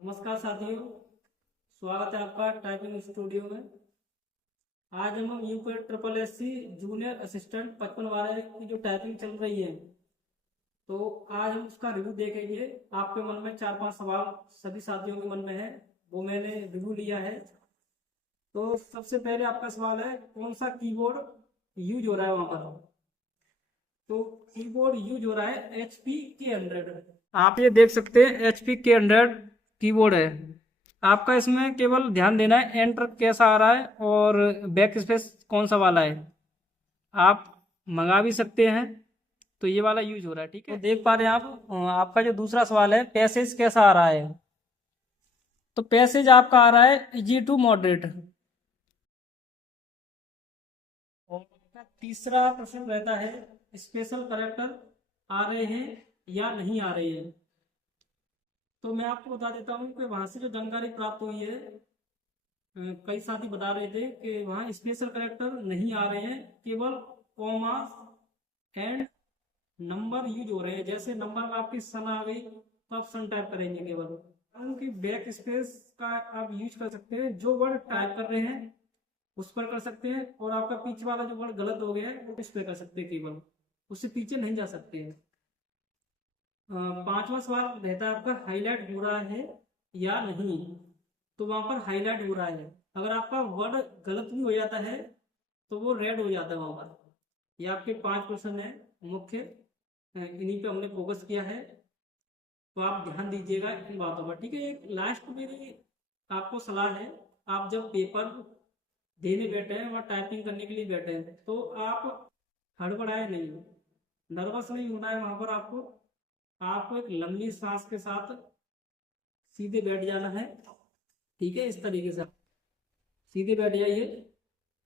नमस्कार साथियों, स्वागत है आपका टाइपिंग स्टूडियो में। आज हम UP triple S C junior assistant 55 की जो टाइपिंग चल रही है, तो आज हम उसका रिव्यू देखेंगे। आपके मन में 4-5 सवाल सभी साथियों के मन में है, वो मैंने रिव्यू लिया है। तो सबसे पहले आपका सवाल है, कौन सा कीबोर्ड यूज हो रहा है वहां पर। तो कीबोर्ड यूज हो रहा है HP K100। आप ये देख सकते हैं HP K100 कीबोर्ड है। आपका इसमें केवल ध्यान देना है एंटर कैसा आ रहा है और बैक स्पेस कौन सा वाला है। आप मंगा भी सकते हैं, तो ये वाला यूज हो रहा है। ठीक है, तो देख पा रहे हैं आप। आपका जो दूसरा सवाल है, पैसेज कैसा आ रहा है। तो पैसेज आपका आ रहा है इजी टू मॉडरेट। और तीसरा प्रश्न रहता है, स्पेशल करेक्टर आ रहे हैं या नहीं आ रहे हैं। तो मैं आपको बता देता हूँ कि वहां से जो जानकारी प्राप्त हुई है, कई साथी बता रहे थे कि वहाँ स्पेशल करेक्टर नहीं आ रहे हैं, केवल कॉमा एंड नंबर यूज हो रहे हैं। जैसे नंबर में आपकी सन आ गई तो आप सन टाइप करेंगे केवल। उनकी बैक स्पेस का आप यूज कर सकते हैं, जो वर्ड टाइप कर रहे हैं उस पर कर सकते हैं, और आपका पीछे वाला जो वर्ड गलत हो गया है वो इस पे कर सकते हैं, केवल उससे पीछे नहीं जा सकते हैं। पांचवा सवाल रहता है आपका, हाईलाइट हो रहा है या नहीं। तो वहां पर हाईलाइट हो रहा है। अगर आपका वर्ड गलत भी हो जाता है तो वो रेड हो जाता है वहां पर। ये आपके 5 क्वेश्चन है मुख्य, इन्हीं पे हमने फोकस किया है। तो आप ध्यान दीजिएगा इन बातों पर। ठीक है, एक लास्ट मेरी आपको सलाह है, आप जब पेपर देने बैठे हैं और टाइपिंग करने के लिए बैठे हैं, तो आप हड़बड़ाए नहीं, नर्वस नहीं होना है वहां पर। आपको एक लंबी सांस के साथ सीधे बैठ जाना है। ठीक है, इस तरीके से सीधे बैठ जाइए,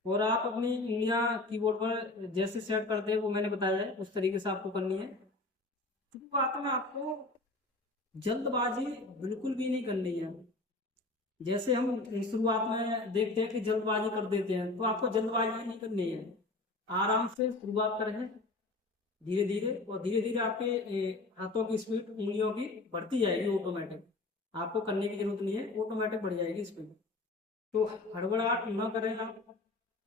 और आप अपनी उंगलियां कीबोर्ड पर जैसे सेट करते हैं वो मैंने बताया है, उस तरीके से आपको करनी है। शुरुआत में आपको जल्दबाजी बिल्कुल भी नहीं करनी है। जैसे हम शुरुआत में देखते हैं कि जल्दबाजी कर देते हैं, तो आपको जल्दबाजी नहीं करनी है। आराम से शुरुआत करें, धीरे धीरे, और धीरे धीरे आपके हाथों की स्पीड, उंगलियों की बढ़ती जाएगी ऑटोमेटिक। आपको करने की जरूरत नहीं है, ऑटोमेटिक बढ़ जाएगी स्पीड। तो हड़बड़ाहट न करें आप।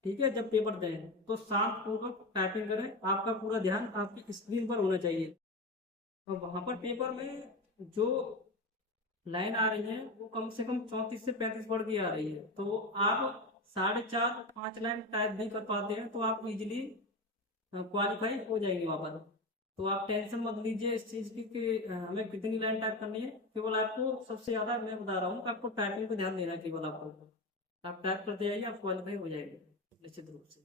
ठीक है, जब पेपर दें तो शांत पूर्वक टाइपिंग करें, आपका पूरा ध्यान आपकी स्क्रीन पर होना चाहिए। और वहां पर पेपर में जो लाइन आ रही है वो कम से कम 34 से 35 वर्ड की आ रही है। तो आप 4.5-5 लाइन टाइप भी कर पाते हैं, तो आप इजिली क्वालिफाई हो जाएंगे वहां पर। तो आप टेंशन मत लीजिए इस चीज की कि हमें कितनी लाइन टाइप करनी है। केवल आपको सबसे ज्यादा मैं बता रहा हूँ कि आपको टाइपिंग पे ध्यान देना है। केवल आपको आप टाइप करते जाइए, आप क्वालिफाई हो जाएंगे निश्चित रूप से।